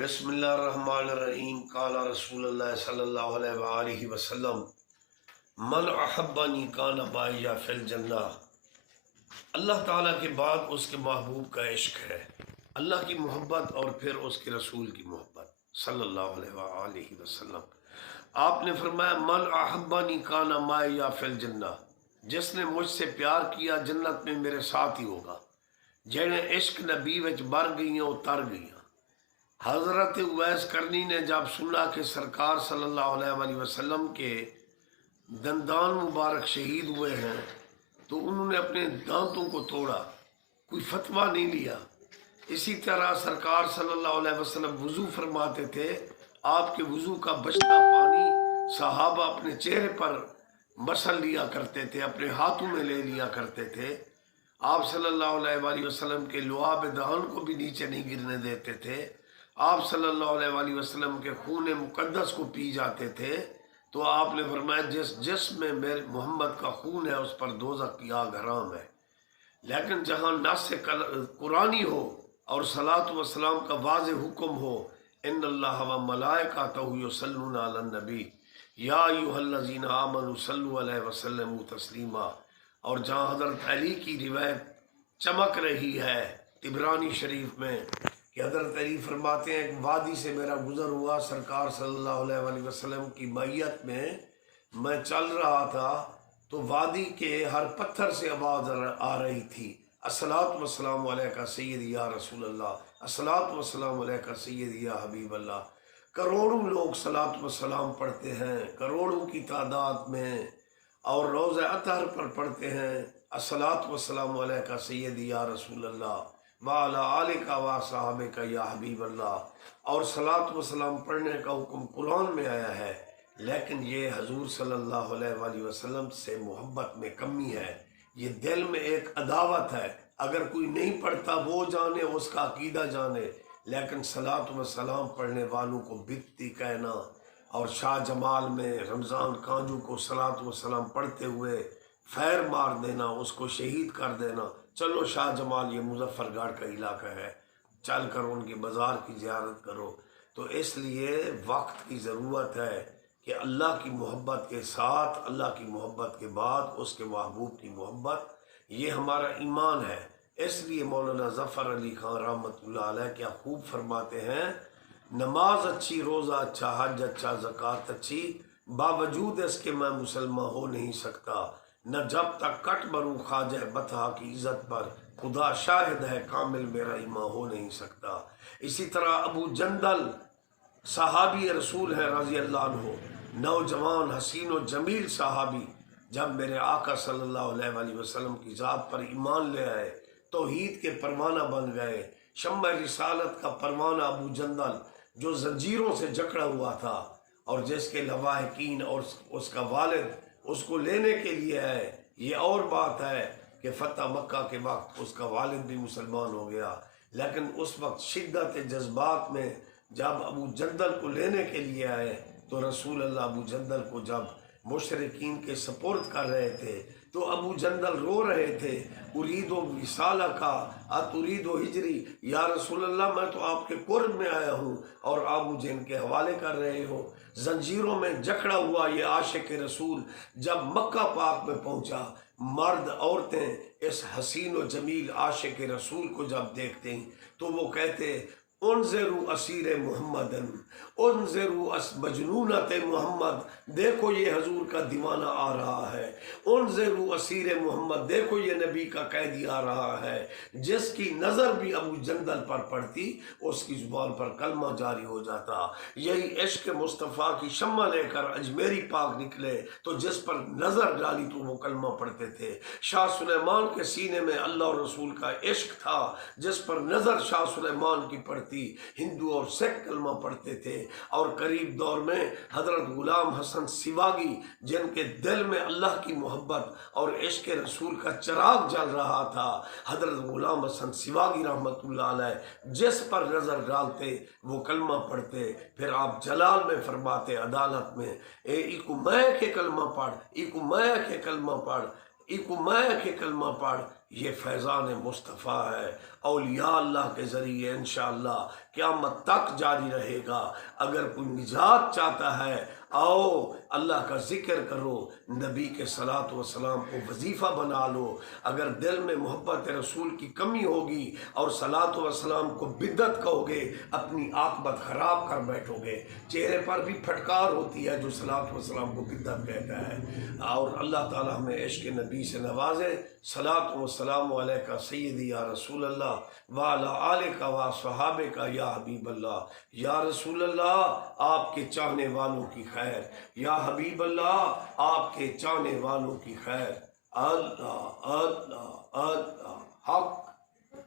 بسم اللہ الرحمن الرحیم۔ قال رسول اللہ صلی اللہ علیہ وآلہ وسلم من احبنی کان معی فی الجنۃ۔ اللہ تعالیٰ کے بعد اس کے محبوب کا عشق ہے، اللہ کی محبت اور پھر اس کے رسول کی محبت صلی اللہ علیہ وآلہ وسلم۔ آپ نے فرمایا من احبنی کان معی فی الجنۃ، جس نے مجھ سے پیار کیا جنت میں میرے ساتھ ہی ہوگا۔ جنہیں عشق نبی وچ بر گئیاں اتر گئیاں۔ حضرت اویس کرنی نے جب سنا کہ سرکار صلی اللہ علیہ وآلہ وسلم کے دندان مبارک شہید ہوئے ہیں تو انہوں نے اپنے دانتوں کو توڑا، کوئی فتویٰ نہیں لیا۔ اسی طرح سرکار صلی اللہ علیہ وسلم وضو فرماتے تھے، آپ کے وضو کا بچتا پانی صحابہ اپنے چہرے پر مسل لیا کرتے تھے، اپنے ہاتھوں میں لے لیا کرتے تھے۔ آپ صلی اللہ علیہ وآلہ وسلم کے لعاب دہن کو بھی نیچے نہیں گرنے دیتے تھے۔ آپ صلی اللہ علیہ وآلہ وسلم کے خون مقدس کو پی جاتے تھے تو آپ نے فرمایا جس جسم میں میرے محمد کا خون ہے اس پر دوزخ کی آگ حرام ہے۔ لیکن جہاں نص قرآنی ہو اور صلاۃ و سلام کا واضح حکم ہو، ان اللہ و ملائکتہ یصلون علی النبی یا ایھا الذین آمنوا صلوا علیہ وسلم تسلیما، اور جہاں حضرت علی کی روایت چمک رہی ہے طبرانی شریف میں کہ حضرت علی فرماتے ہیں ایک وادی سے میرا گزر ہوا، سرکار صلی اللہ علیہ وآلہ وسلم کی معیت میں چل رہا تھا تو وادی کے ہر پتھر سے آواز آ رہی تھی، الصلاۃ والسلام علیکہ سیدی یا رسول اللہ، الصلاۃ والسلام علیکہ سیدی یا حبیب اللہ۔ کروڑوں لوگ صلاۃ والسلام پڑھتے ہیں، کروڑوں کی تعداد میں، اور روزہ اطہر پر پڑھتے ہیں الصلاۃ والسلام علیکہ سیدی یا رسول اللہ وعلی آلکہ و صحابکہ یا حبیب اللہ، اور صلاۃ و سلام پڑھنے کا حکم قرآن میں آیا ہے۔ لیکن یہ حضور صلی اللہ علیہ وآلہ وسلم سے محبت میں کمی ہے، یہ دل میں ایک عداوت ہے۔ اگر کوئی نہیں پڑھتا وہ جانے، اس کا عقیدہ جانے، لیکن صلاۃ و سلام پڑھنے والوں کو بدعتی کہنا اور شاہ جمال میں رمضان کانجو کو صلاۃ و سلام پڑھتے ہوئے فیر مار دینا، اس کو شہید کر دینا، چلو شاہ جمال یہ مظفر گڑھ کا علاقہ ہے، چل کر ان کی مزار کی زیارت کرو۔ تو اس لیے وقت کی ضرورت ہے کہ اللہ کی محبت کے ساتھ، اللہ کی محبت کے بعد اس کے محبوب کی محبت، یہ ہمارا ایمان ہے۔ اس لیے مولانا ظفر علی خان رحمۃ اللہ علیہ کیا خوب فرماتے ہیں، نماز اچھی، روزہ اچھا، حج اچھا، زکوٰۃ اچھی، باوجود اس کے میں مسلمان ہو نہیں سکتا، نہ جب تک کٹ بروں خواجہ بطحہ کی عزت پر، خدا شاہد ہے کامل میرا ایمان ہو نہیں سکتا۔ اسی طرح ابو جندل صحابی رسول ہے رضی اللہ عنہ، نوجوان حسین و جمیل صحابی، جب میرے آقا صلی اللہ علیہ وآلہ وسلم کی ذات پر ایمان لے آئے، توحید کے پروانہ بن گئے۔ شمع رسالت کا پروانہ ابو جندل جو زنجیروں سے جکڑا ہوا تھا، اور جس کے لواحقین اور اس کا والد اس کو لینے کے لیے آئے۔ یہ اور بات ہے کہ فتح مکہ کے وقت اس کا والد بھی مسلمان ہو گیا، لیکن اس وقت شدت جذبات میں جب ابو جندل کو لینے کے لیے آئے تو رسول اللہ ابو جندل کو جب مشرکین کے سپرد کر رہے تھے تو ابو جندل رو رہے تھے، ارید و وصالہ کا اترید و ہجری، یا رسول اللہ میں تو آپ کے قرب میں آیا ہوں اور آپ مجھے ان کے حوالے کر رہے ہو۔ زنجیروں میں جکڑا ہوا یہ عاشق رسول جب مکہ پاک میں پہنچا، مرد عورتیں اس حسین و جمیل عاشق رسول کو جب دیکھتے ہیں تو وہ کہتے انظروا اسیر محمد، انظروا مجنونت محمد، دیکھو یہ حضور کا دیوانہ آ رہا ہے، انظروا اسیر محمد، دیکھو یہ نبی کا قیدی آ رہا ہے۔ جس کی نظر بھی ابو جندل پر پڑتی اس کی زبان پر کلمہ جاری ہو جاتا۔ یہی عشق مصطفیٰ کی شمع لے کر اجمیری پاک نکلے تو جس پر نظر ڈالی تو وہ کلمہ پڑھتے تھے۔ شاہ سلیمان کے سینے میں اللہ اور رسول کا عشق تھا، جس پر نظر شاہ سلیمان کی پڑتی ہندو اور سکھ کلمہ پڑھتے تھے۔ اور قریب دور میں حضرت غلام حسن سیواگی جن کے دل میں اللہ کی محبت اور عشق رسول کا چراغ جل رہا تھا، حضرت غلام حسن سیواگی رحمۃ اللہ علیہ جس پر نظر ڈالتے وہ کلمہ پڑھتے۔ پھر آپ جلال میں فرماتے عدالت میں، ایکو میں کے کلمہ پڑھ، ایکو میں کے کلمہ پڑھ، ایکو میں کے کلمہ پڑھ، یہ فیضان مصطفیٰ ہے۔ اولیاء اللہ کے ذریعے انشاءاللہ قیامت تک جاری رہے گا۔ اگر کوئی نجات چاہتا ہے آؤ اللہ کا ذکر کرو، نبی کے صلاۃ و سلام کو وظیفہ بنا لو۔ اگر دل میں محبت رسول کی کمی ہوگی اور صلاۃ و سلام کو بدعت کہو گے، اپنی عاقبت خراب کر بیٹھو گے۔ چہرے پر بھی پھٹکار ہوتی ہے جو صلاۃ و سلام کو بدعت کہتا ہے۔ اور اللہ تعالیٰ ہمیں عشق نبی سے نوازے۔ صلاۃ و سلام علیکہ سیدی یا رسول اللہ وعلی آلکہ و صحابہ یا حبیب اللہ۔ یا رسول اللہ آپ کے چاہنے والوں کی خیر، یا حبیب اللہ آپ کے چاہنے والوں کی خیر۔ اللہ اللہ اللہ حق